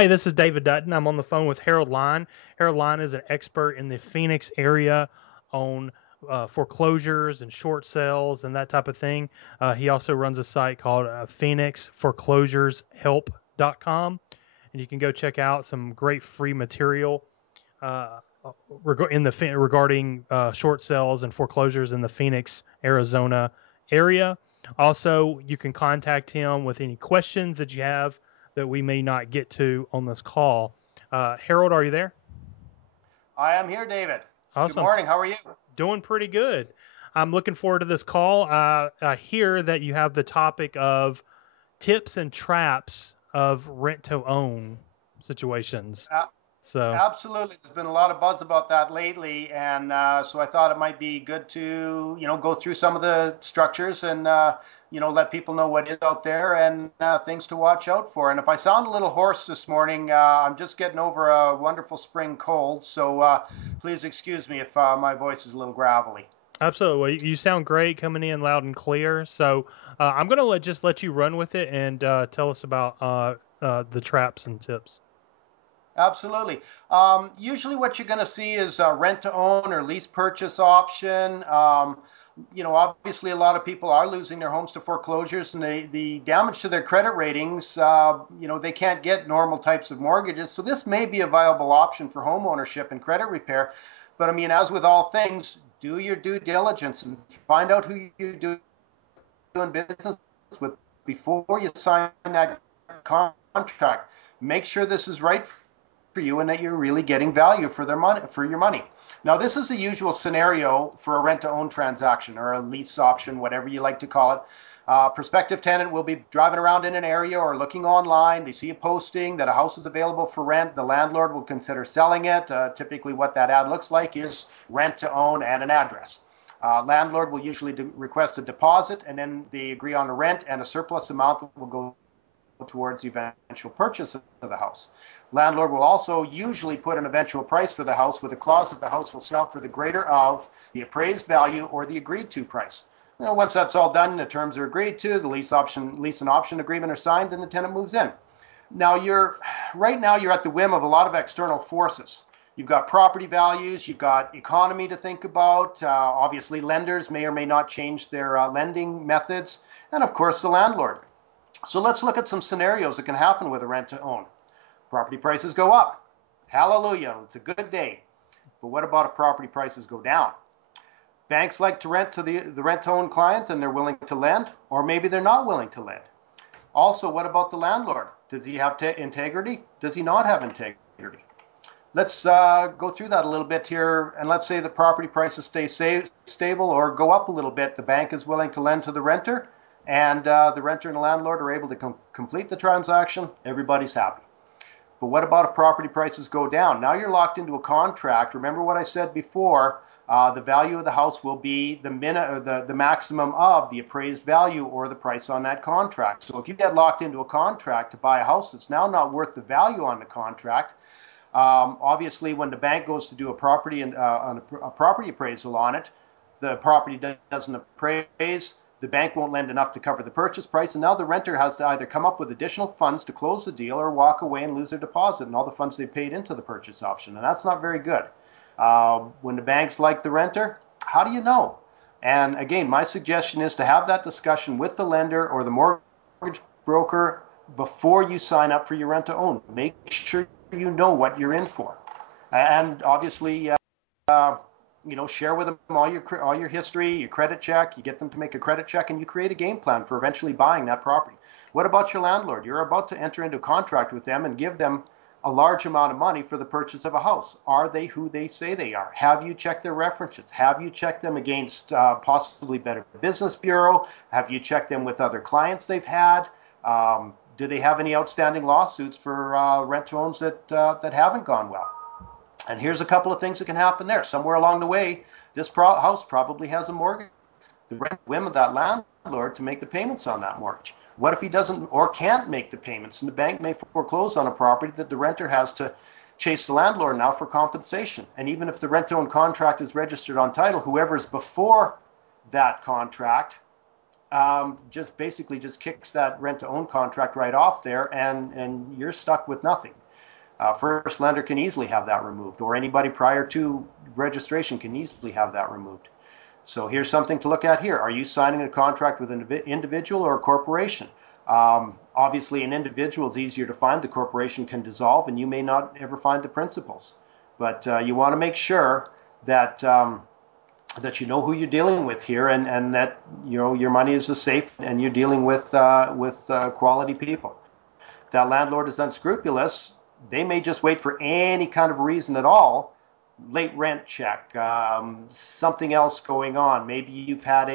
Hi, this is David Dutton. I'm on the phone with Harold Line. Harold Line is an expert in the Phoenix area on foreclosures and short sales and that type of thing. He also runs a site called phoenixforeclosureshelp.com, and you can go check out some great free material uh, regarding short sales and foreclosures in the Phoenix, Arizona area. Also, you can contact him with any questions that you have that we may not get to on this call. Harold, are you there? I am here, David. Good Awesome. morning. How are you? Doing pretty good. I'm looking forward to this call. I hear that you have the topic of tips and traps of rent to own situations. Uh, So, Absolutely. There's been a lot of buzz about that lately, and so I thought it might be good to, go through some of the structures and, let people know what is out there and things to watch out for. And if I sound a little hoarse this morning, I'm just getting over a wonderful spring cold, so please excuse me if my voice is a little gravelly. absolutely. Well, you sound great coming in loud and clear. So, I'm going to just let you run with it and tell us about the traps and tips. Absolutely. Usually, what you're going to see is rent to own or lease purchase option. Obviously, a lot of people are losing their homes to foreclosures, and the damage to their credit ratings. They can't get normal types of mortgages. So this may be a viable option for home ownership and credit repair. But I mean, as with all things, do your due diligence and find out who you're doing business with before you sign that contract. Make sure this is right for you and that you're really getting value for their money for your money. Now, this is the usual scenario for a rent-to-own transaction or a lease option, whatever you like to call it. Prospective tenant will be driving around in an area or looking online. They see a posting that a house is available for rent. The landlord will consider selling it. Typically, what that ad looks like is rent to own and an address. Landlord will usually request a deposit, and then they agree on a rent, and a surplus amount will go towards the eventual purchase of the house. Landlord will also usually put an eventual price for the house with a clause that the house will sell for the greater of the appraised value or the agreed to price. Once that's all done, the terms are agreed to, the lease and option agreement are signed, and the tenant moves in. Now you're at the whim of a lot of external forces. You've got property values, you've got economy to think about. Obviously, lenders may or may not change their lending methods, and of course, the landlord. So let's look at some scenarios that can happen with a rent to own. Property prices go up. Hallelujah, it's a good day. But what about if property prices go down? Banks like to rent to the rent to own client and they're willing to lend, or maybe they're not willing to lend. Also, what about the landlord? Does he have integrity? Does he not have integrity? Let's go through that a little bit here. And let's say the property prices stay stable or go up a little bit. The bank is willing to lend to the renter, and the renter and the landlord are able to complete the transaction. Everybody's happy. But what about if property prices go down? Now you're locked into a contract. Remember what I said before. The value of the house will be the maximum of the appraised value or the price on that contract. So if you get locked into a contract to buy a house that's now not worth the value on the contract, obviously, when the bank goes to do a property and on a property appraisal on it, the property doesn't appraise. The bank won't lend enough to cover the purchase price, and now the renter has to either come up with additional funds to close the deal or walk away and lose their deposit and all the funds they paid into the purchase option, and that's not very good. When the bank's like the renter, how do you know? And again, my suggestion is to have that discussion with the lender or the mortgage broker before you sign up for your rent to own. Make sure you know what you're in for, and obviously, share with them all your history, your credit check. You get them to make a credit check, and you create a game plan for eventually buying that property. What about your landlord? You're about to enter into a contract with them and give them a large amount of money for the purchase of a house. Are they who they say they are? Have you checked their references? Have you checked them against possibly Better Business Bureau? Have you checked them with other clients they've had? Do they have any outstanding lawsuits for rent to owns that haven't gone well? And here's a couple of things that can happen there. Somewhere along the way, this house probably has a mortgage. The whim of that landlord to make the payments on that mortgage. What if he doesn't or can't make the payments, and the bank may foreclose on a property that the renter has to chase the landlord now for compensation? And even if the rent-to-own contract is registered on title, whoever's before that contract just basically just kicks that rent-to-own contract right off there, and you're stuck with nothing. First lender can easily have that removed, or anybody prior to registration can easily have that removed. So here's something to look at here. Are you signing a contract with an individual or a corporation? Obviously, an individual is easier to find. The corporation can dissolve, and you may not ever find the principals. But you want to make sure that that you know who you're dealing with here, and that your money is safe, and you're dealing with quality people. If that landlord is unscrupulous, they may just wait for any kind of reason at all, late rent check, something else going on. Maybe you've had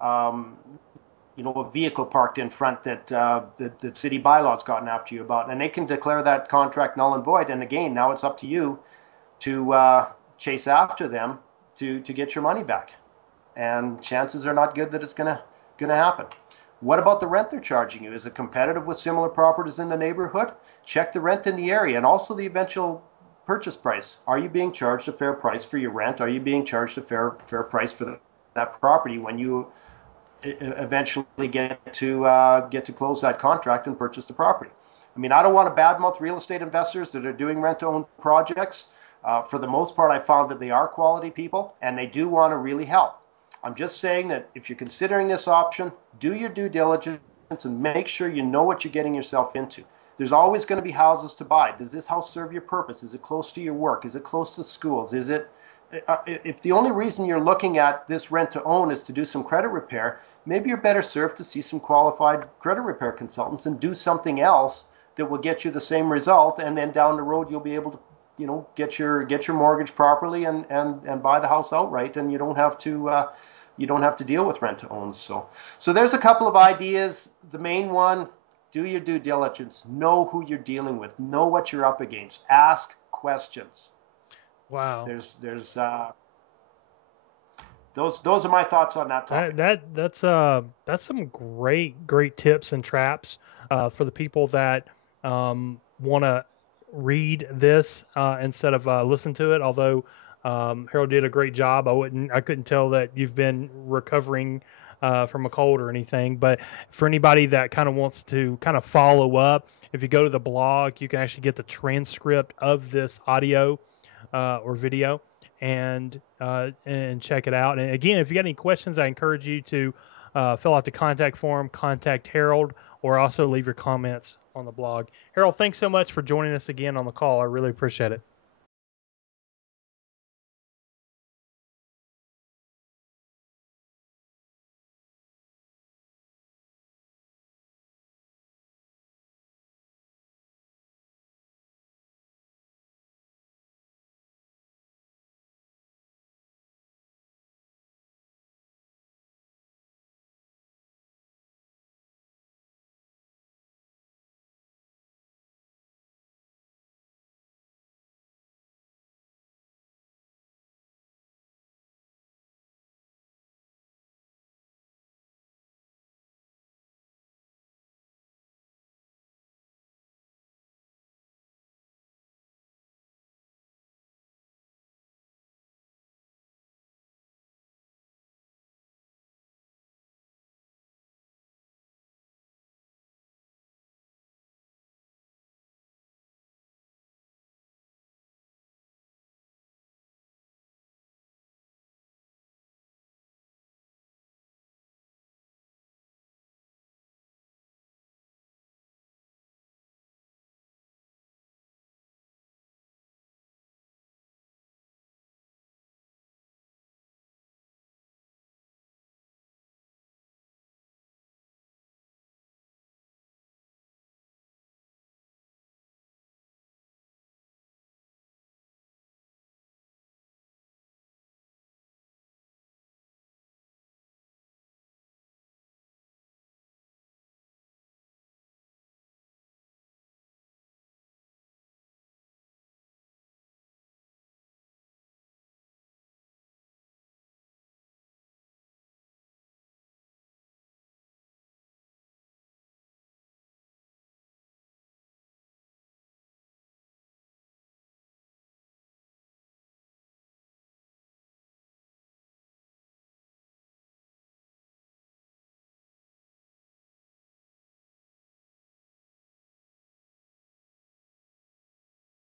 um, a vehicle parked in front that city bylaws gotten after you about, and they can declare that contract null and void. And again, now it's up to you to chase after them to get your money back. And chances are not good that it's gonna happen. What about the rent they're charging you? Is it competitive with similar properties in the neighborhood? Check the rent in the area and also the eventual purchase price. Are you being charged a fair price for your rent? Are you being charged a fair price for that property when you eventually get to close that contract and purchase the property? I mean, I don't want to badmouth real estate investors that are doing rent-to-own projects. For the most part, I found that they are quality people and they do want to really help. I'm just saying that if you're considering this option, do your due diligence and make sure you know what you're getting yourself into. There's always going to be houses to buy. Does this house serve your purpose? Is it close to your work? Is it close to schools? If the only reason you're looking at this rent to own is to do some credit repair, maybe you're better served to see some qualified credit repair consultants and do something else that will get you the same result. And then down the road, you'll be able to, get your mortgage properly and buy the house outright, and you don't have to deal with rent to owns. So there's a couple of ideas. The main one: do your due diligence, know who you're dealing with, know what you're up against, ask questions. Wow. There's those are my thoughts on that topic. That's some great tips and traps for the people that want to read this instead of listen to it. Although Harold did a great job, I couldn't tell that you've been recovering from a cold or anything. But for anybody that kind of wants to kind of follow up, if you go to the blog, you can actually get the transcript of this audio or video and check it out. And again, if you got any questions, I encourage you to fill out the contact form, contact Harold, or also leave your comments on the blog. Harold, thanks so much for joining us again on the call. I really appreciate it.